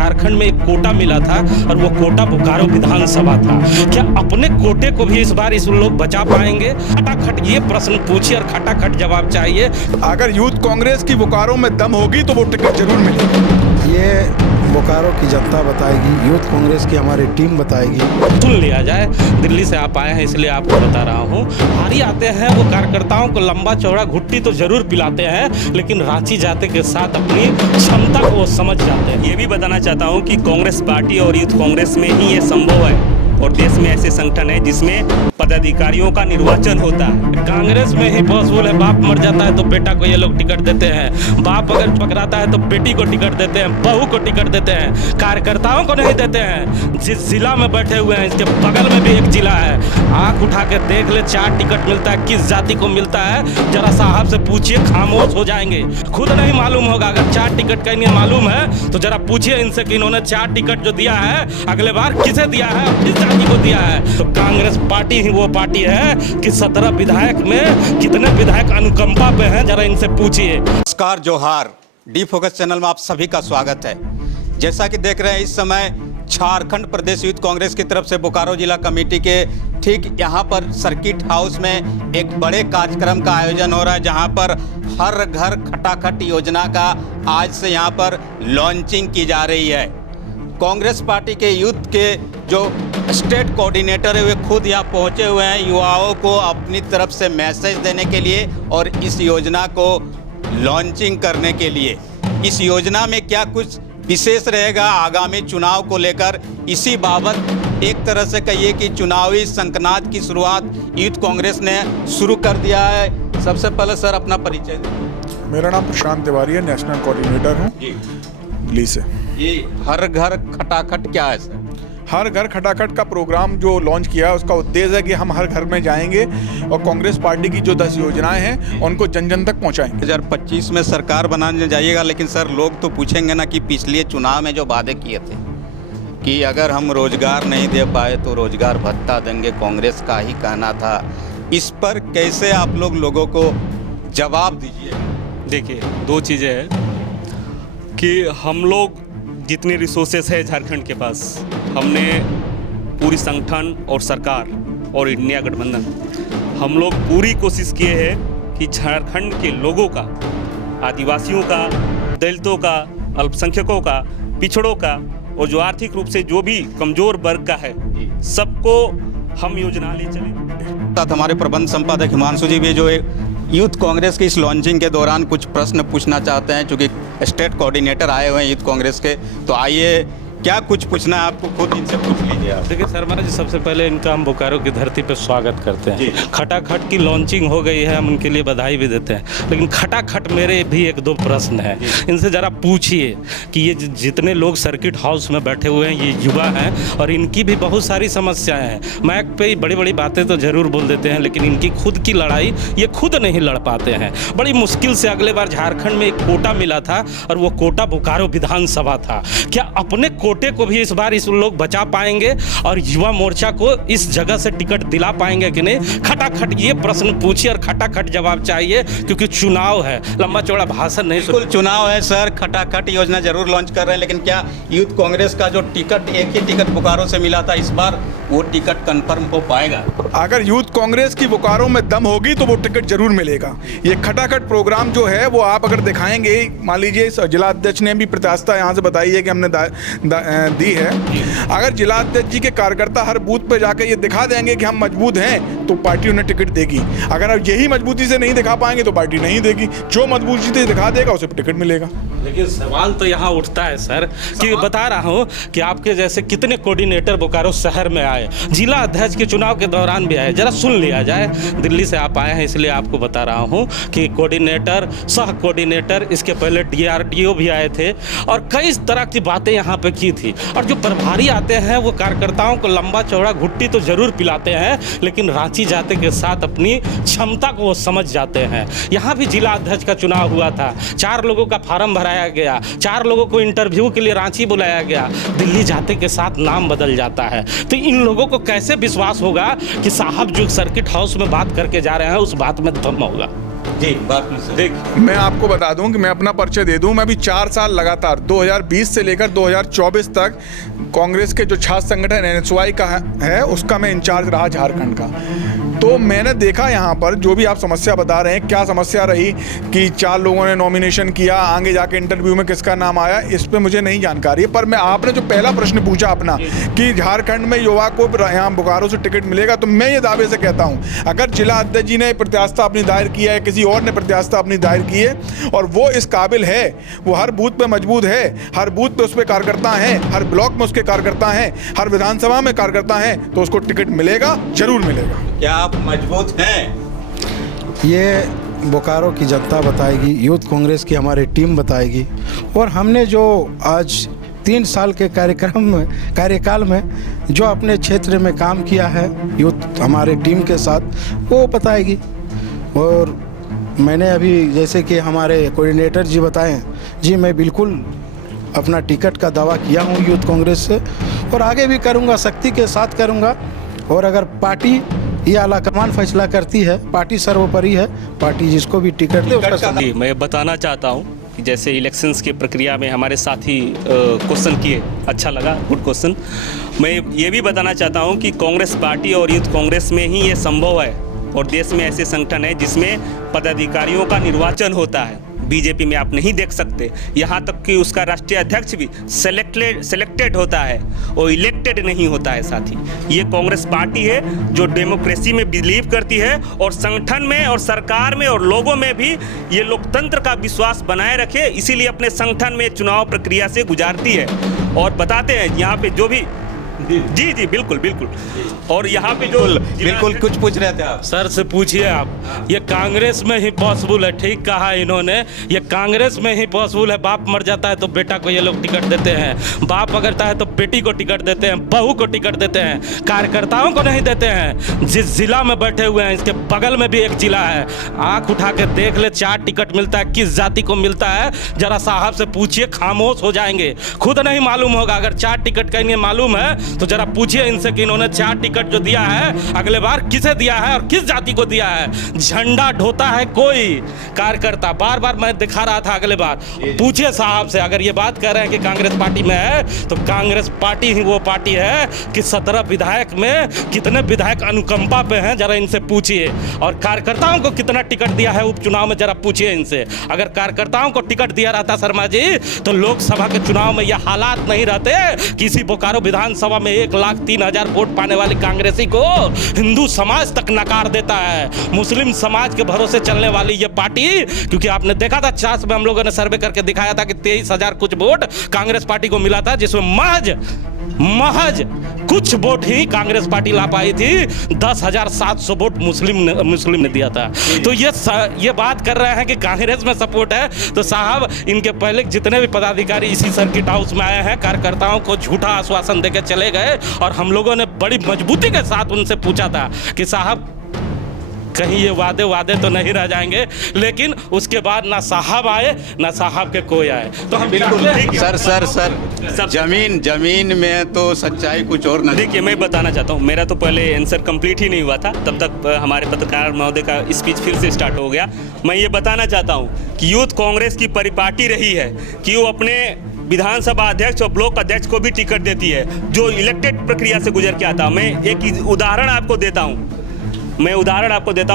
झारखंड में एक कोटा मिला था और वो कोटा बोकारो विधानसभा था। क्या अपने कोटे को भी इस बार इस लोग बचा पाएंगे? खटाखट ये प्रश्न पूछिए और खटाखट जवाब चाहिए। अगर यूथ कांग्रेस की बोकारो में दम होगी तो वो टिकट जरूर मिलेगी। ये बोकारो की जनता बताएगी, यूथ कांग्रेस की हमारी टीम बताएगी। सुन लिया जाए, दिल्ली से आप आए हैं इसलिए आपको बता रहा हूँ। हारी आते हैं वो कार्यकर्ताओं को लंबा चौड़ा घुट्टी तो जरूर पिलाते हैं, लेकिन रांची जाते के साथ अपनी क्षमता को वो समझ जाते हैं। ये भी बताना चाहता हूँ कि कांग्रेस पार्टी और यूथ कांग्रेस में ही ये संभव है और देश में ऐसे संगठन है जिसमें पदाधिकारियों का निर्वाचन होता है। कांग्रेस में ही पॉसिबल है, बाप मर जाता है तो बेटा को ये लोग टिकट देते हैं, बाप अगर पकड़ाता है तो बेटी को टिकट देते हैं, बहू को टिकट देते हैं, कार्यकर्ताओं को नहीं देते हैं। जिस जिला में बैठे हुए हैं इसके बगल में भी एक जिला है, आंख उठा के देख ले 4 टिकट मिलता है, किस जाति को मिलता है जरा साहब से पूछिए, खामोश हो जाएंगे। खुद नहीं मालूम होगा, अगर 4 टिकट का इन्हें मालूम है तो जरा पूछिए इनसे कि इन्होंने 4 टिकट जो दिया है अगले बार किसे दिया है और किस जाति को दिया है। तो कांग्रेस पार्टी ही वो पार्टी है कि 17 विधायक में कितने विधायक अनुकंपा पे हैं, जरा इनसे पूछिए। नमस्कार, जोहार। डी फोकस चैनल में आप सभी का स्वागत है। जैसा कि देख रहे हैं इस समय झारखंड प्रदेश यूथ कांग्रेस की तरफ से बोकारो जिला कमेटी के ठीक यहाँ पर सर्किट हाउस में एक बड़े कार्यक्रम का आयोजन हो रहा है, जहाँ पर हर घर खटाखट योजना का आज से यहाँ पर लॉन्चिंग की जा रही है। कांग्रेस पार्टी के यूथ के जो स्टेट कोऑर्डिनेटर है वे खुद यहाँ पहुँचे हुए हैं युवाओं को अपनी तरफ से मैसेज देने के लिए और इस योजना को लॉन्चिंग करने के लिए। इस योजना में क्या कुछ विशेष रहेगा आगामी चुनाव को लेकर, इसी बाबत एक तरह से कहिए कि चुनावी संकनाद की शुरुआत यूथ कांग्रेस ने शुरू कर दिया है। सबसे पहले सर अपना परिचय दें। मेरा नाम प्रशांत तिवारी है, नेशनल कोऑर्डिनेटर हूँ दिल्ली से। ये हर घर खटाखट क्या है सर? हर घर खटाखट का प्रोग्राम जो लॉन्च किया है उसका उद्देश्य है कि हम हर घर में जाएंगे और कांग्रेस पार्टी की जो 10 योजनाएं हैं उनको जन जन तक पहुंचाएंगे। 2025 में सरकार बनाने जाइएगा, लेकिन सर लोग तो पूछेंगे ना कि पिछले चुनाव में जो वादे किए थे कि अगर हम रोजगार नहीं दे पाए तो रोजगार भत्ता देंगे, कांग्रेस का ही कहना था। इस पर कैसे आप लोगों को जवाब दीजिए? देखिए, 2 चीज़ें हैं कि हम लोग जितने रिसोर्सेस है झारखंड के पास, हमने पूरी संगठन और सरकार और इंडिया गठबंधन हम लोग पूरी कोशिश किए हैं कि झारखंड के लोगों का, आदिवासियों का, दलितों का, अल्पसंख्यकों का, पिछड़ों का और जो आर्थिक रूप से जो भी कमज़ोर वर्ग का है सबको हम योजना ले चले। साथ हमारे प्रबंध संपादक हिमांशु जी भी जो यूथ कांग्रेस की इस लॉन्चिंग के दौरान कुछ प्रश्न पूछना चाहते हैं, चूँकि स्टेट कोऑर्डिनेटर आए हुए हैं यूथ कांग्रेस के। तो आइए, क्या कुछ पूछना है आपको खुद इनसे पूछ लीजिए आप। देखिए शर्मा जी, सबसे पहले इनका हम बोकारो की धरती पर स्वागत करते हैं। खटाखट की लॉन्चिंग हो गई है, हम उनके लिए बधाई भी देते हैं, लेकिन खटाखट मेरे भी 1-2 प्रश्न हैं। इनसे ज़रा पूछिए कि ये जितने लोग सर्किट हाउस में बैठे हुए हैं ये युवा हैं और इनकी भी बहुत सारी समस्याएं हैं। मैक पे बड़ी बड़ी बातें तो ज़रूर बोल देते हैं, लेकिन इनकी खुद की लड़ाई ये खुद नहीं लड़ पाते हैं। बड़ी मुश्किल से अगले बार झारखंड में एक कोटा मिला था और वो कोटा बोकारो विधानसभा था। क्या अपने कोटे को भी इस बार इस लोग बचा पाएंगे और युवा मोर्चा को इस जगह से टिकट दिला पाएंगे कि नहीं? खटाखट ये प्रश्न पूछिए और खटाखट जवाब चाहिए, क्योंकि चुनाव है, लंबा चौड़ा भाषण नहीं। बिल्कुल चुनाव है सर, खटाखट योजना जरूर लॉन्च कर रहे हैं, लेकिन क्या यूथ कांग्रेस का जो टिकट, एक ही टिकट बोकारो से मिला था, इस बार वो टिकट कंफर्म हो पाएगा? अगर यूथ कांग्रेस की बोकारो में दम होगी तो वो टिकट जरूर मिलेगा। ये खटाखट प्रोग्राम जो है वो आप अगर दिखाएंगे, मान लीजिए जिला अध्यक्ष ने भी प्रत्याशिता यहाँ से बताई है कि हमने दी है, अगर जिला अध्यक्ष जी के कार्यकर्ता हर बूथ पे जाकर ये दिखा देंगे कि हम मजबूत हैं तो पार्टी उन्हें टिकट देगी। अगर आप यही मजबूती से नहीं दिखा पाएंगे तो पार्टी नहीं देगी। जो मजबूती से दिखा देगा उसे टिकट मिलेगा। लेकिन सवाल तो यहाँ उठता है सर कि बता रहा हूँ कि आपके जैसे कितने कोऑर्डिनेटर बोकारो शहर में आए, जिला अध्यक्ष के चुनाव के दौरान भी आए। जरा सुन लिया जाए, दिल्ली से आप आए हैं इसलिए आपको बता रहा हूँ कि कोऑर्डिनेटर, सह कोऑर्डिनेटर, इसके पहले DRDO भी आए थे और कई तरह की बातें यहाँ पे की थी। और जो प्रभारी आते हैं वो कार्यकर्ताओं को लंबा चौड़ा घुट्टी तो जरूर पिलाते हैं, लेकिन रांची जाते के साथ अपनी क्षमता को वो समझ जाते हैं। यहाँ भी जिला अध्यक्ष का चुनाव हुआ था, 4 लोगों का फार्म भराया गया, 4 लोगों को इंटरव्यू के लिए रांची बुलाया गया। दिल्ली जाते के साथ नाम बदल जाता है। तो इन लोगों को कैसे विश्वास होगा कि साहब जो सर्किट हाउस में बात करके जा रहे हैं उस बात में दम होगा? जी बात में से देख मैं आपको बता दूं कि मैं अपना परिचय दे दूं, मैं अभी 4 साल लगातार 2020 से लेकर 2024 तक कांग्रेस के जो छात्र संगठन NSY का है उसका मैं इंचार्ज रहा झारखंड का। तो मैंने देखा यहाँ पर जो भी आप समस्या बता रहे हैं, क्या समस्या रही कि 4 लोगों ने नॉमिनेशन किया, आगे जाके इंटरव्यू में किसका नाम आया, इस पे मुझे नहीं जानकारी है। पर मैं आपने जो पहला प्रश्न पूछा अपना कि झारखंड में युवा को यहाँ बोकारो से टिकट मिलेगा, तो मैं ये दावे से कहता हूँ अगर जिला अध्यक्ष जी ने प्रत्याशिता अपनी दायर किया है, किसी और ने प्रत्याशिता अपनी दायर की है और वो इस काबिल है, वो हर बूथ पे मजबूत है, हर बूथ पे उस पर कार्यकर्ता हैं, हर ब्लॉक में उसके कार्यकर्ता हैं, हर विधानसभा में कार्यकर्ता हैं, तो उसको टिकट मिलेगा, जरूर मिलेगा। क्या आप मजबूत हैं? ये बोकारो की जनता बताएगी, यूथ कांग्रेस की हमारी टीम बताएगी। और हमने जो आज 3 साल के कार्यकाल में जो अपने क्षेत्र में काम किया है यूथ हमारे टीम के साथ, वो बताएगी। और मैंने अभी जैसे कि हमारे कोऑर्डिनेटर जी बताएं, जी मैं बिल्कुल अपना टिकट का दावा किया हूँ यूथ कांग्रेस से और आगे भी करूँगा, सख्ती के साथ करूँगा। और अगर पार्टी ये आलाकमान फैसला करती है, पार्टी सर्वोपरि है, पार्टी जिसको भी टिकट दे उसका। जी मैं बताना चाहता हूँ कि जैसे इलेक्शंस की प्रक्रिया में हमारे साथी क्वेश्चन किए, अच्छा लगा, गुड क्वेश्चन। मैं ये भी बताना चाहता हूँ कि कांग्रेस पार्टी और यूथ कांग्रेस में ही ये संभव है और देश में ऐसे संगठन है जिसमें पदाधिकारियों का निर्वाचन होता है। बीजेपी में आप नहीं देख सकते, यहाँ तक कि उसका राष्ट्रीय अध्यक्ष भी सेलेक्टेड होता है और इलेक्टेड नहीं होता है। साथ ही ये कांग्रेस पार्टी है जो डेमोक्रेसी में बिलीव करती है और संगठन में और सरकार में और लोगों में भी ये लोकतंत्र का विश्वास बनाए रखे, इसीलिए अपने संगठन में चुनाव प्रक्रिया से गुजारती है। और बताते हैं यहाँ पे जो भी जी जी बिल्कुल बिल्कुल। और यहाँ पे जो बिल्कुल कुछ पूछ रहे थे आप? सर से पूछिए आप, ये कांग्रेस में ही पॉसिबल है, ठीक कहा इन्होंने, ये कांग्रेस में ही पॉसिबल है। बाप मर जाता है तो बेटा को ये लोग टिकट देते हैं, बाप अगरता है तो बेटी को टिकट देते हैं, बहू को टिकट देते हैं, कार्यकर्ताओं को नहीं देते हैं। जिस जिला में बैठे हुए हैं इसके बगल में भी एक जिला है, आंख उठा के देख ले 4 टिकट मिलता है, किस जाति को मिलता है जरा साहब से पूछिए, खामोश हो जाएंगे, खुद नहीं मालूम होगा। अगर 4 टिकट का इन्हें मालूम है तो जरा पूछिए इनसे कि इन्होंने 4 टिकट जो दिया है अगले बार किसे दिया है और किस जाति को दिया है। झंडा ढोता है कोई कार्यकर्ता, बार बार मैं दिखा रहा था अगले बार, पूछिए साहब से। अगर ये बात कह रहे हैं कि कांग्रेस पार्टी में है तो कांग्रेस पार्टी ही वो पार्टी है कि 17 विधायक में कितने विधायक अनुकंपा पे हैं, जरा इनसे पूछिए। और कार्यकर्ताओं को कितना टिकट दिया है उपचुनाव में, जरा पूछिए इनसे। अगर कार्यकर्ताओं को टिकट दिया रहता शर्मा जी तो लोकसभा के चुनाव में यह हालात नहीं रहते। किसी बोकारो विधानसभा में 1,03,000 वोट पाने वाली कांग्रेसी को हिंदू समाज तक नकार देता है, मुस्लिम समाज के भरोसे चलने वाली ये पार्टी। क्योंकि आपने देखा था 50 में हम लोगों ने सर्वे करके दिखाया था कि 23,000 कुछ वोट कांग्रेस पार्टी को मिला था, जिसमें महज कुछ वोट ही कांग्रेस पार्टी ला पाई थी, 10,700 वोट मुस्लिम ने दिया था। तो ये बात कर रहे हैं कि कांग्रेस में सपोर्ट है, तो साहब इनके पहले जितने भी पदाधिकारी इसी सर्किट हाउस में आए हैं कार्यकर्ताओं को झूठा आश्वासन देके चले गए और हम लोगों ने बड़ी मजबूती के साथ उनसे पूछा था कि साहब कहीं ये वादे तो नहीं रह जाएंगे। लेकिन उसके बाद ना साहब आए ना साहब के कोई आए। तो हम बिल्कुल सर जमीन में तो सच्चाई कुछ और नहीं। देखिए मैं बताना चाहता हूँ, मेरा तो पहले आंसर कंप्लीट ही नहीं हुआ था, तब तक हमारे पत्रकार महोदय का स्पीच फिर से स्टार्ट हो गया। मैं ये बताना चाहता हूँ कि यूथ कांग्रेस की परिपाटी रही है कि वो अपने विधानसभा अध्यक्ष और ब्लॉक अध्यक्ष को भी टिकट देती है जो इलेक्टेड प्रक्रिया से गुजर के आता। मैं एक उदाहरण आपको देता हूँ,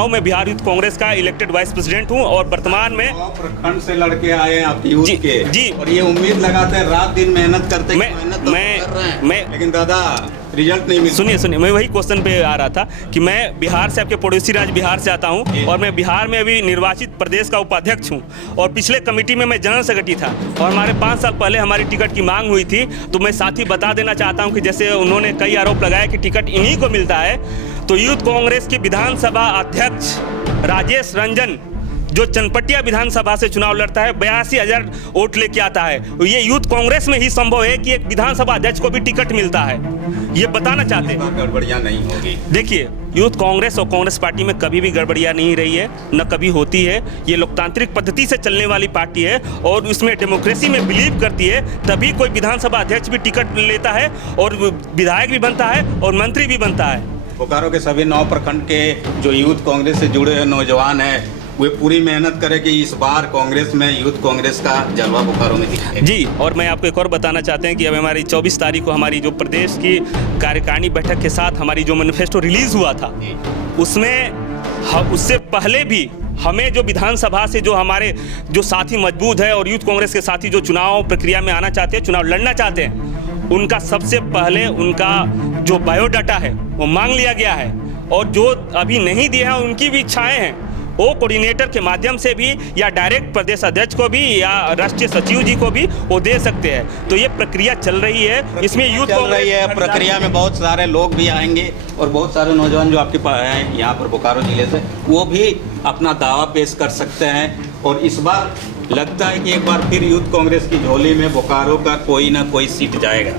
मैं बिहार यूथ कांग्रेस का इलेक्टेड वाइस प्रेसिडेंट हूं और वर्तमान में प्रखंड से लड़के आए हैं आप यूथ के जी और ये उम्मीद लगाते हैं, रात दिन मेहनत करते हैं, लेकिन दादा रिजल्ट नहीं मिलता। सुनिए मैं वही क्वेश्चन पे आ रहा था कि मैं बिहार से, आपके पड़ोसी राज्य बिहार से आता हूं और मैं बिहार में अभी निर्वाचित प्रदेश का उपाध्यक्ष हूं और पिछले कमेटी में मैं जनरल सेक्रेटरी था और हमारे 5 साल पहले हमारी टिकट की मांग हुई थी। तो मैं साथ ही बता देना चाहता हूं कि जैसे उन्होंने कई आरोप लगाया कि टिकट इन्हीं को मिलता है, तो यूथ कांग्रेस के विधानसभा अध्यक्ष राजेश रंजन जो चनपटिया विधानसभा से चुनाव लड़ता है 82,000 वोट लेके आता है। ये यूथ कांग्रेस में ही संभव है कि एक विधानसभा अध्यक्ष को भी टिकट मिलता है। ये बताना चाहते हैं, गड़बड़ियां नहीं होगी। देखिए यूथ कांग्रेस और कांग्रेस पार्टी में कभी भी गड़बड़ियां नहीं रही है, न कभी होती है। ये लोकतांत्रिक पद्धति से चलने वाली पार्टी है और उसमें डेमोक्रेसी में बिलीव करती है, तभी कोई विधानसभा अध्यक्ष भी टिकट लेता है और विधायक भी बनता है और मंत्री भी बनता है। बोकारो के सभी 9 प्रखंड के जो यूथ कांग्रेस से जुड़े हुए नौजवान हैं वे पूरी मेहनत करें कि इस बार कांग्रेस में, यूथ कांग्रेस का जलवा बोकारो में दिखे। जी, और मैं आपको एक और बताना चाहते हैं कि अब हमारी 24 तारीख को हमारी जो प्रदेश की कार्यकारिणी बैठक के साथ हमारी जो मैनिफेस्टो रिलीज़ हुआ था, उसमें उससे पहले भी हमें जो विधानसभा से जो हमारे जो साथी मजबूत है और यूथ कांग्रेस के साथी जो चुनाव प्रक्रिया में आना चाहते हैं, चुनाव लड़ना चाहते हैं, उनका सबसे पहले उनका जो बायोडाटा है वो मांग लिया गया है। और जो अभी नहीं दिए हैं उनकी भी इच्छाएं हैं, वो कोऑर्डिनेटर के माध्यम से भी या डायरेक्ट प्रदेश अध्यक्ष को भी या राष्ट्रीय सचिव जी को भी वो दे सकते हैं। तो ये प्रक्रिया चल रही है, इसमें यूथ चल रही है। प्रक्रिया में बहुत सारे लोग भी आएंगे और बहुत सारे नौजवान जो आपके पास हैं यहाँ पर बोकारो जिले से, वो भी अपना दावा पेश कर सकते हैं। और इस बार लगता है कि एक बार फिर यूथ कांग्रेस की झोली में बोकारो का कोई ना कोई सीट जाएगा।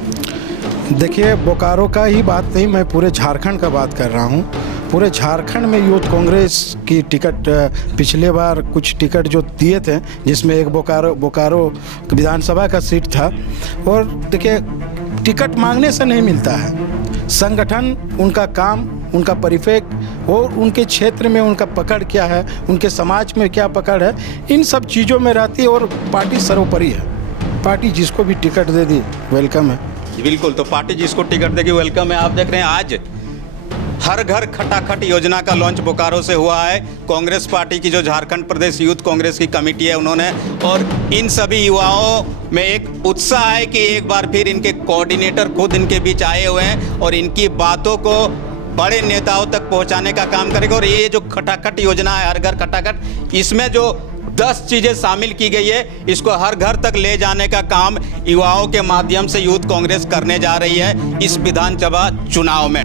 देखिए, बोकारो का ही बात नहीं, मैं पूरे झारखंड का बात कर रहा हूँ। पूरे झारखंड में यूथ कांग्रेस की टिकट पिछले बार कुछ टिकट जो दिए थे, जिसमें एक बोकारो विधानसभा का सीट था। और देखिए, टिकट मांगने से नहीं मिलता है, संगठन, उनका काम, उनका परिपेक्ष और उनके क्षेत्र में उनका पकड़ क्या है, उनके समाज में क्या पकड़ है, इन सब चीज़ों में रहती है। और पार्टी सर्वोपरि है। पार्टी जिसको भी टिकट दे दी वेलकम है। बिल्कुल, तो पार्टी जिसको टिकट देगी वेलकम है। आप देख रहे हैं आज हर घर खटाखट योजना का लॉन्च बोकारो से हुआ है। कांग्रेस पार्टी की जो झारखंड प्रदेश यूथ कांग्रेस की कमेटी है उन्होंने, और इन सभी युवाओं में एक उत्साह है कि एक बार फिर इनके कोऑर्डिनेटर खुद इनके बीच आए हुए हैं और इनकी बातों को बड़े नेताओं तक पहुंचाने का काम करेगा। और ये जो खटाखट योजना है, हर घर खटाखट, इसमें जो 10 चीज़ें शामिल की गई है, इसको हर घर तक ले जाने का काम युवाओं के माध्यम से यूथ कांग्रेस करने जा रही है इस विधानसभा चुनाव में।